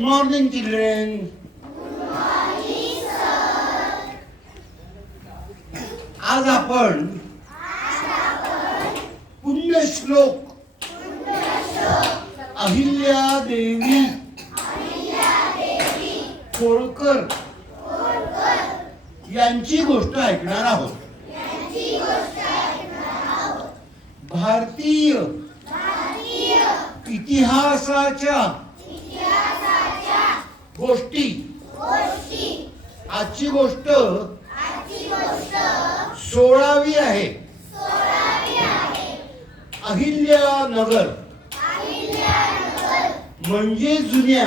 Good morning, children. आज आपण पुण्यश्लोक अहिल्या देवी होळकर यांची गोष्ट ऐकणार आहोत भारतीय इतिहासाच्या गोष्टी. आजची गोष्ट सोळावी आहे. अहिल्यानगर म्हणजे जुन्या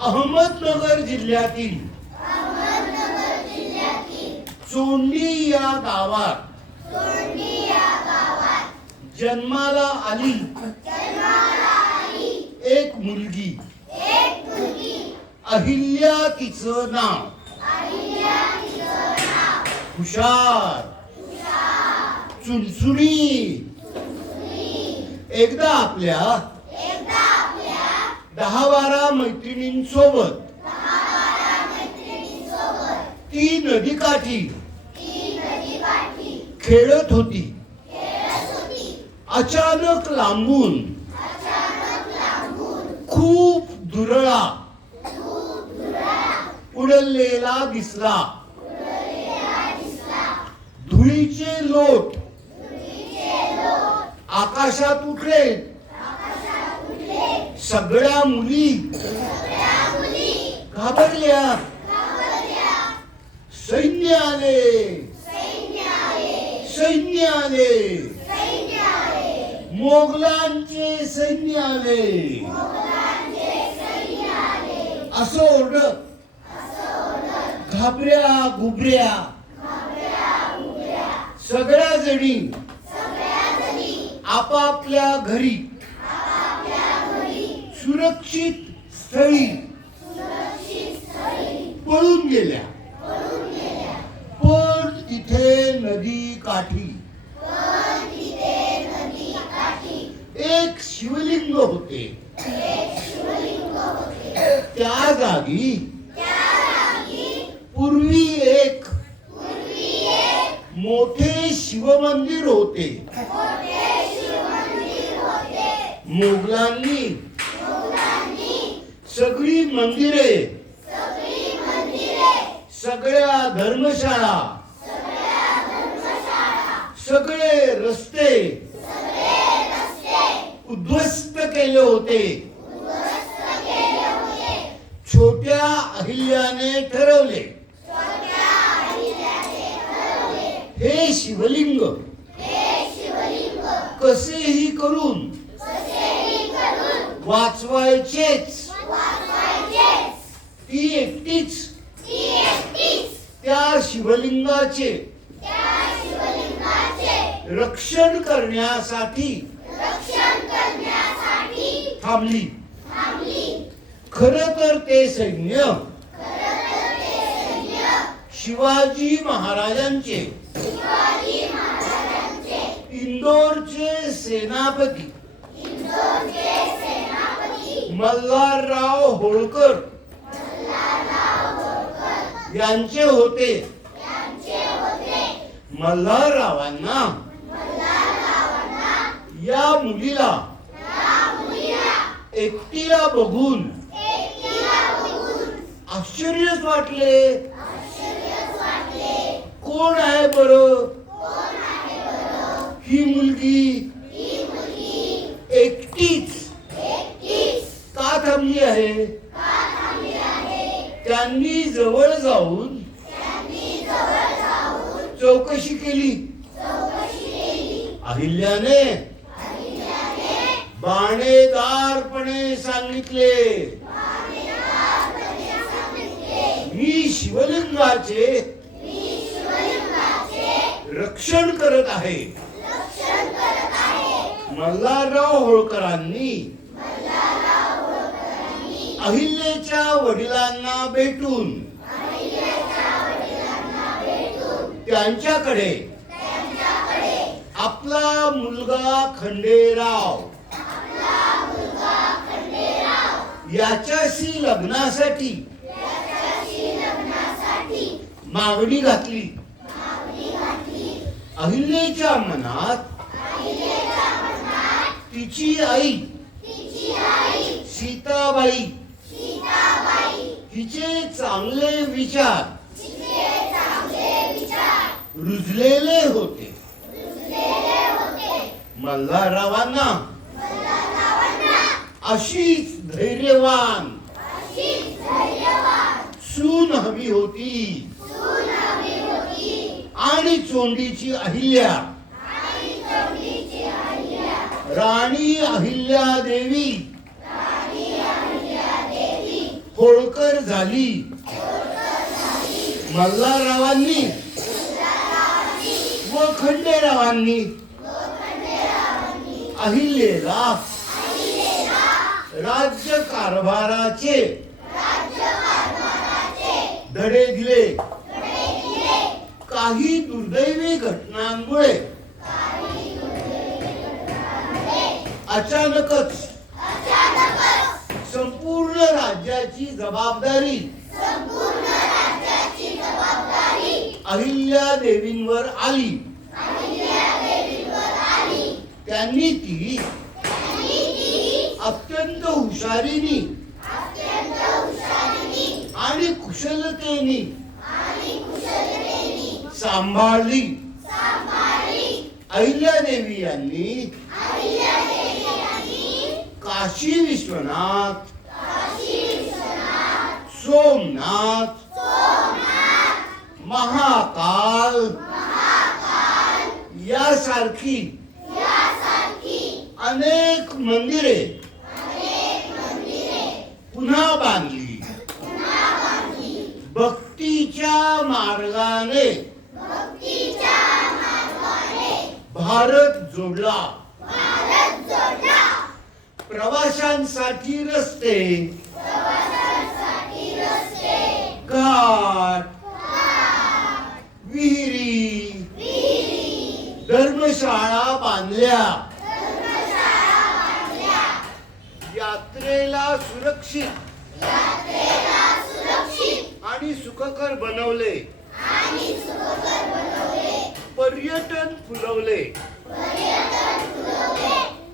अहमदनगर जिल्ह्यातील चोंडी या गावात जन्माला आली एक मुलगी. अहिल्या तिचं नाव. हुशार. चुनचुणी एकदा आपल्या दहा बारा मैत्रिणींसोबत ती नदीकाठी खेळत होती. अचानक लांबून खूप दुरळा उडलेला दिसला. धुळीचे लोट. आकाशात उठले. सगळ्या मुली घाबरल्या. सैन्य आले. सैन्य आले. मोगलांचे सैन्य आले. असं ओरडत घाबऱ्या घुबऱ्या सगळ्या जणी. आपापल्या घरी. सुरक्षित स्थळी. पळून गेल्या. पण तिथे नदी काठी. एक शिवलिंग होते. त्या जागी पूर्वी एक मोठे शिवमंदिर होते. मुघलांनी सगळी मंदिरे सगळ्या धर्मशाळा सगळे रस्ते उद्ध्वस्त केले होते. छोट्या अहिल्याने ठरवले. हे शिवलिंग. कसेही करून वाचवायचेच. ती एकटीच. त्या शिवलिंगाचे. रक्षण करण्यासाठी थांबली. खर तर ते सैन्य. शिवाजी महाराजांचे. इंदोरचे सेनापती. मल्हारराव होळकर. यांचे होते. मल्हाररावांना. या मुलीला. एकटीला बघून. आश्चर्यच वाटले. कोण आहे बर? ही मुलगी एकटीच. का थांबली आहे? त्यांनी जवळ जाऊन चौकशी केली. अहिल्याने बाणेदारपणे सांगितले मी शिवलिंगाचे रक्षण करत आहे. मल्हारराव होळकरांनी अहिल्याच्या वडिलांना भेटून त्यांच्याकडे आपला मुलगा खंडेराव याच्याशी लग्नासाठी मागणी घातली. अहिल्याच्या मनात तिची आई सीताबाई हिचे चांगले विचार रुजलेले होते. मल्हाररावांना अशीच धैर्यवान सून हवी होती. आणि चोंडीची अहिल्या. राणी अहिल्या देवी. होळकर झाली. मल्हाररावांनी. व खंडेरावांनी. अहिल्येला राज्य कारभाराचे धडे दिले. काही दुर्दैवी घटनांमुळे. अचानकच. संपूर्ण राज्याची जबाबदारी. अहिल्या देवींवर आली. त्यांनी ती अत्यंत हुशारीने आणि कुशलतेने सांभाळली. अहिल्या देवी यांनी काशी विश्वनाथ सोमनाथ महाकाल यासारखी अनेक मंदिरे पुन्हा बांधली. भक्तीच्या मार्गाने भारत जोडला. प्रवाशांसाठी रस्ते. घाट. विहिरी. धर्मशाळा बांधल्या. यात्रेला सुरक्षित. आणि सुखकर बनवले. पर्यटन फुलवले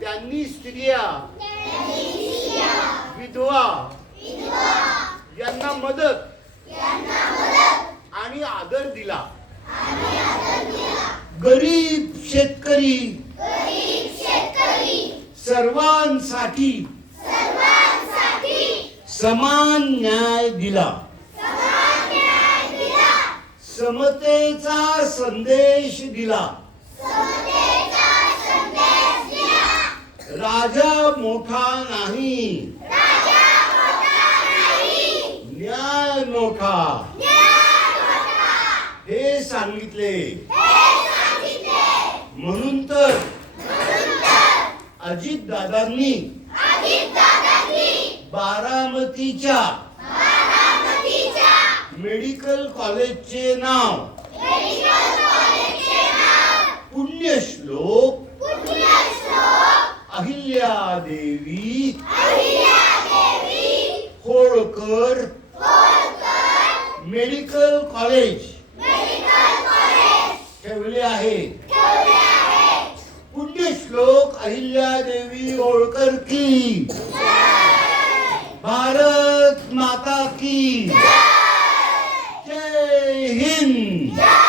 त्यांनी स्त्रिया विधवा यांना मदत आणि आदर दिला. गरीब शेतकरी सर्वांसाठी समान न्याय दिला. समतेचा संदेश दिला. राजा मोठा नाही. न्याय मोठा. हे सांगितले. म्हणून तर अजित दादांनी बारामतीच्या मेडिकल कॉलेजचे नाव. पुण्यश्लोक अहिल्या देवी. होळकर. Medical college. ठेवले आहे. पुण्यश्लोक अहिल्या देवी होळकर की. भारत माता की. In.